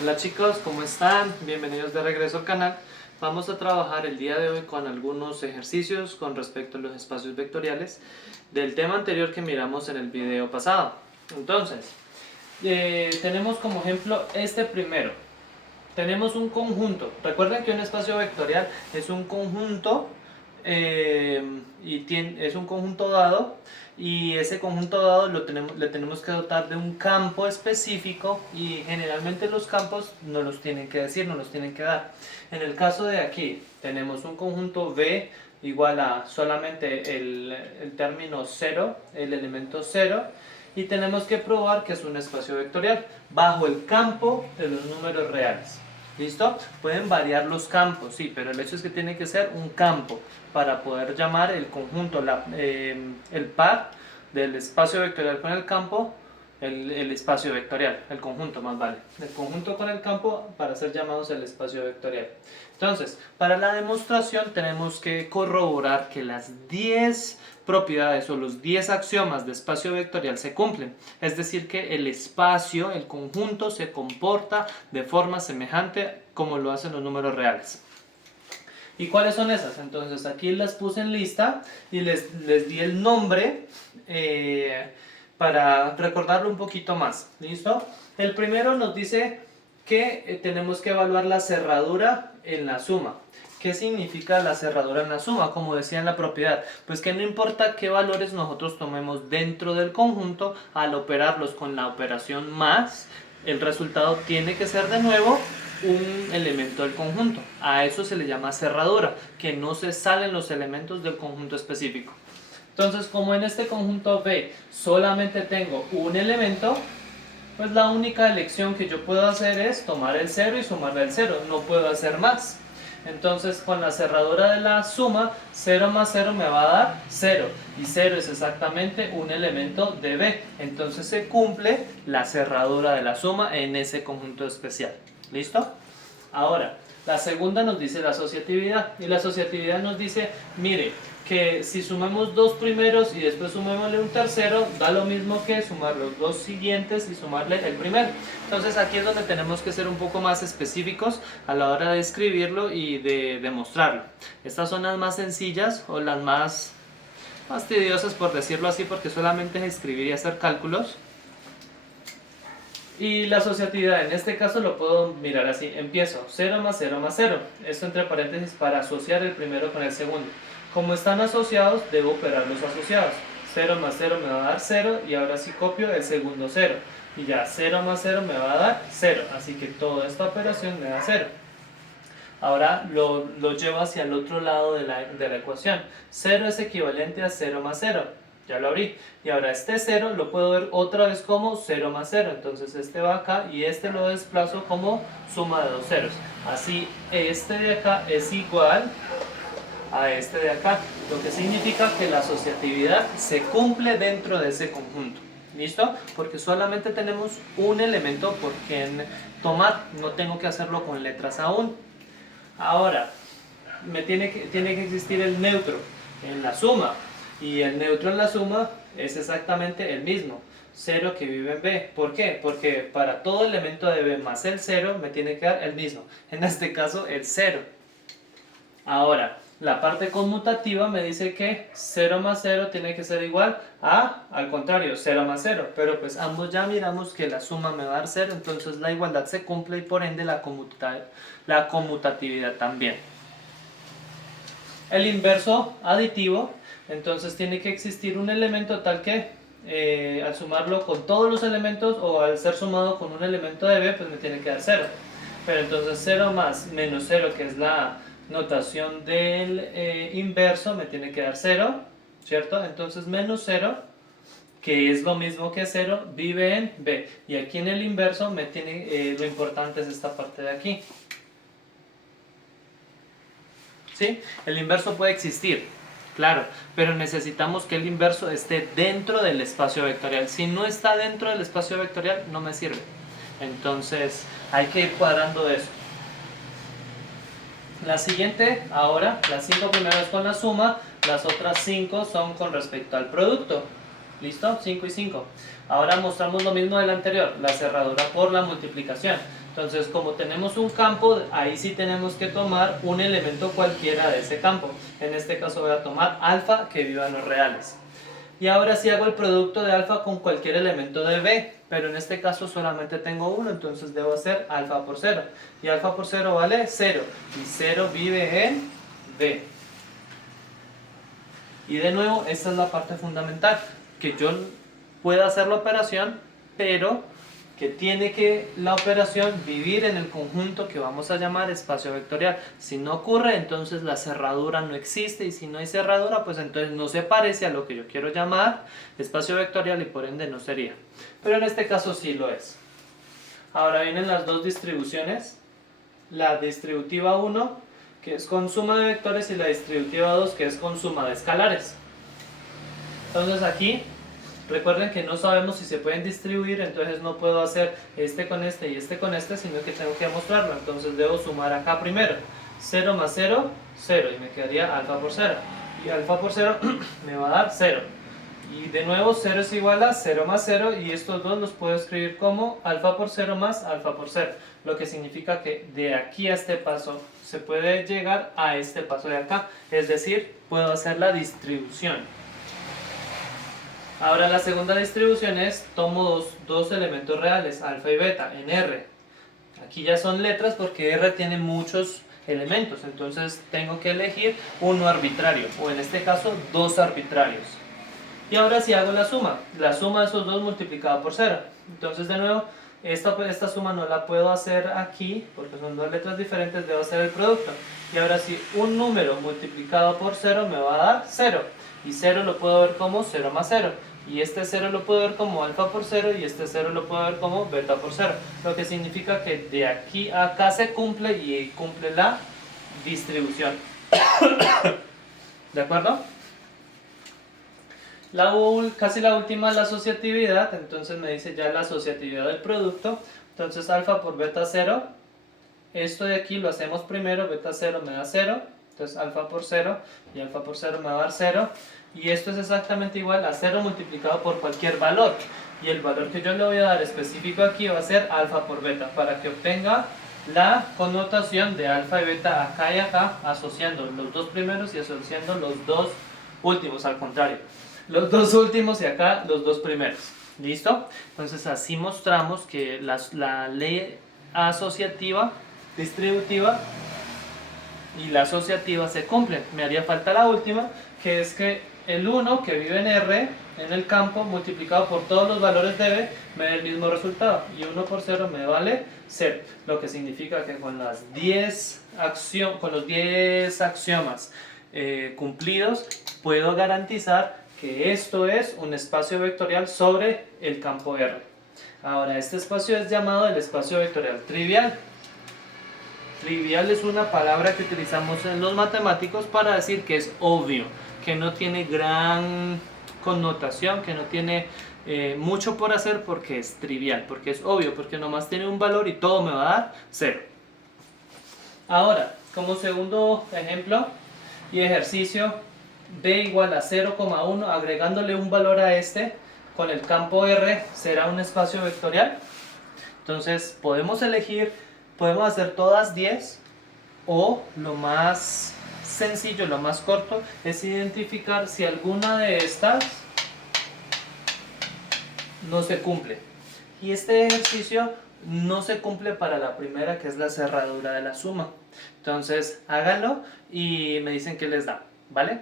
Hola chicos, ¿cómo están? Bienvenidos de regreso al canal. Vamos a trabajar el día de hoy con algunos ejercicios con respecto a los espacios vectoriales del tema anterior que miramos en el video pasado. Entonces, tenemos como ejemplo este primero. Tenemos un conjunto. Recuerden que un espacio vectorial es un conjunto es un conjunto dado, y ese conjunto dado le tenemos que dotar de un campo específico, y generalmente los campos no los tienen que decir, no los tienen que dar. En el caso de aquí tenemos un conjunto V igual a solamente el término 0, el elemento 0, y tenemos que probar que es un espacio vectorial bajo el campo de los números reales. ¿Listo? Pueden variar los campos, sí, pero el hecho es que tiene que ser un campo para poder llamar el conjunto, el par del espacio vectorial con el campo, el espacio vectorial, el conjunto más vale. El conjunto con el campo para ser llamados el espacio vectorial. Entonces, para la demostración tenemos que corroborar que las 10 propiedades o los 10 axiomas de espacio vectorial se cumplen. Es decir, que el espacio, el conjunto, se comporta de forma semejante como lo hacen los números reales. ¿Y cuáles son esas? Entonces aquí las puse en lista y les di el nombre para recordarlo un poquito más. ¿Listo? El primero nos dice que tenemos que evaluar la cerradura en la suma. ¿Qué significa la cerradura en la suma? Como decía en la propiedad, pues que no importa qué valores nosotros tomemos dentro del conjunto, al operarlos con la operación más, el resultado tiene que ser de nuevo un elemento del conjunto. A eso se le llama cerradura, que no se salen los elementos del conjunto específico. Entonces, como en este conjunto B solamente tengo un elemento, pues la única elección que yo puedo hacer es tomar el 0 y sumarle el 0, no puedo hacer más. Entonces, con la cerradura de la suma, 0 más 0 me va a dar 0, y 0 es exactamente un elemento de B. Entonces se cumple la cerradura de la suma en ese conjunto especial. ¿Listo? Ahora, la segunda nos dice la asociatividad, y la asociatividad nos dice, mire, que si sumamos dos primeros y después sumémosle un tercero, da lo mismo que sumar los dos siguientes y sumarle el primero. Entonces aquí es donde tenemos que ser un poco más específicos a la hora de escribirlo y de demostrarlo. Estas son las más sencillas o las más fastidiosas, por decirlo así, porque solamente es escribir y hacer cálculos. Y la asociatividad, en este caso lo puedo mirar así, empiezo 0 más 0 más 0, esto entre paréntesis para asociar el primero con el segundo. Como están asociados, debo operar los asociados. 0 más 0 me va a dar 0, y ahora sí copio el segundo 0. Y ya 0 más 0 me va a dar 0, así que toda esta operación me da 0. Ahora lo llevo hacia el otro lado de la ecuación. 0 es equivalente a 0 más 0. Ya lo abrí. Y ahora este 0 lo puedo ver otra vez como 0 más 0. Entonces este va acá y este lo desplazo como suma de dos ceros. Así este de acá es igual a este de acá, lo que significa que la asociatividad se cumple dentro de ese conjunto. ¿Listo? Porque solamente tenemos un elemento por quien tomar, no tengo que hacerlo con letras aún. Ahora, tiene que existir el neutro en la suma, y el neutro en la suma es exactamente el mismo, 0 que vive en B. ¿Por qué? Porque para todo elemento de B más el 0 me tiene que dar el mismo, en este caso el 0. Ahora, la parte conmutativa me dice que 0 más 0 tiene que ser igual a, al contrario, 0 más 0. Pero pues ambos ya miramos que la suma me va a dar 0, entonces la igualdad se cumple y por ende la conmutatividad también. El inverso aditivo, entonces tiene que existir un elemento tal que al sumarlo con todos los elementos, o al ser sumado con un elemento de B, pues me tiene que dar 0. Pero entonces 0 más menos 0, que es la notación del inverso, me tiene que dar 0, ¿cierto? Entonces menos 0, que es lo mismo que 0, vive en B. Y aquí en el inverso lo importante es esta parte de aquí. ¿Sí? El inverso puede existir, claro, pero necesitamos que el inverso esté dentro del espacio vectorial. Si no está dentro del espacio vectorial, no me sirve. Entonces hay que ir cuadrando eso. La siguiente, ahora, las 5 primeras con la suma, las otras 5 son con respecto al producto. ¿Listo? 5 y 5. Ahora mostramos lo mismo del anterior, la cerradura por la multiplicación. Entonces, como tenemos un campo, ahí sí tenemos que tomar un elemento cualquiera de ese campo. En este caso voy a tomar alfa que viva en los reales. Y ahora sí hago el producto de alfa con cualquier elemento de B, pero en este caso solamente tengo uno, entonces debo hacer alfa por 0. Y alfa por 0 vale 0, y 0 vive en B. Y de nuevo, esta es la parte fundamental, que yo pueda hacer la operación, pero que tiene que la operación vivir en el conjunto que vamos a llamar espacio vectorial. Si no ocurre, entonces la cerradura no existe, y si no hay cerradura, pues entonces no se parece a lo que yo quiero llamar espacio vectorial y por ende no sería. Pero en este caso sí lo es. Ahora vienen las dos distribuciones, la distributiva 1, que es con suma de vectores, y la distributiva 2, que es con suma de escalares. Entonces aquí recuerden que no sabemos si se pueden distribuir, entonces no puedo hacer este con este y este con este, sino que tengo que demostrarlo. Entonces debo sumar acá primero. 0 más 0, 0, y me quedaría alfa por 0. Y alfa por 0 me va a dar 0. Y de nuevo 0 es igual a 0 más 0, y estos dos los puedo escribir como alfa por 0 más alfa por 0. Lo que significa que de aquí a este paso se puede llegar a este paso de acá. Es decir, puedo hacer la distribución. Ahora la segunda distribución es, tomo dos elementos reales, alfa y beta, en R. Aquí ya son letras porque R tiene muchos elementos, entonces tengo que elegir uno arbitrario, o en este caso dos arbitrarios. Y ahora sí hago la suma de esos dos multiplicado por 0. Entonces de nuevo, esta suma no la puedo hacer aquí porque son dos letras diferentes, debo hacer el producto. Y ahora sí, un número multiplicado por 0 me va a dar 0. Y 0 lo puedo ver como 0 más 0. Y este 0 lo puedo ver como alfa por 0, y este 0 lo puedo ver como beta por 0. Lo que significa que de aquí a acá se cumple, y cumple la distribución. ¿De acuerdo? Casi la última, la asociatividad. Entonces me dice ya la asociatividad del producto. Entonces alfa por beta 0. Esto de aquí lo hacemos primero, beta 0 me da 0. Entonces alfa por 0 y alfa por 0 me va a dar 0. Y esto es exactamente igual a 0 multiplicado por cualquier valor. Y el valor que yo le voy a dar específico aquí va a ser alfa por beta, para que obtenga la connotación de alfa y beta acá y acá, asociando los dos primeros y asociando los dos últimos, al contrario. Los dos últimos y acá los dos primeros. ¿Listo? Entonces así mostramos que la ley asociativa, distributiva y la asociativa se cumplen. Me haría falta la última, que es que el 1 que vive en R, en el campo, multiplicado por todos los valores de B, me da el mismo resultado. Y 1 por 0 me vale 0. Lo que significa que con los 10 axiomas cumplidos, puedo garantizar que esto es un espacio vectorial sobre el campo R. Ahora, este espacio es llamado el espacio vectorial trivial. Trivial es una palabra que utilizamos en los matemáticos para decir que es obvio, que no tiene gran connotación, que no tiene mucho por hacer, porque es trivial, porque es obvio, porque nomás tiene un valor y todo me va a dar 0. Ahora, como segundo ejemplo y ejercicio, B igual a 0,1, agregándole un valor a este con el campo R, será un espacio vectorial. Entonces podemos elegir, podemos hacer todas 10, o lo más sencillo, lo más corto, es identificar si alguna de estas no se cumple. Y este ejercicio no se cumple para la primera, que es la cerradura de la suma. Entonces háganlo y me dicen qué les da, ¿vale?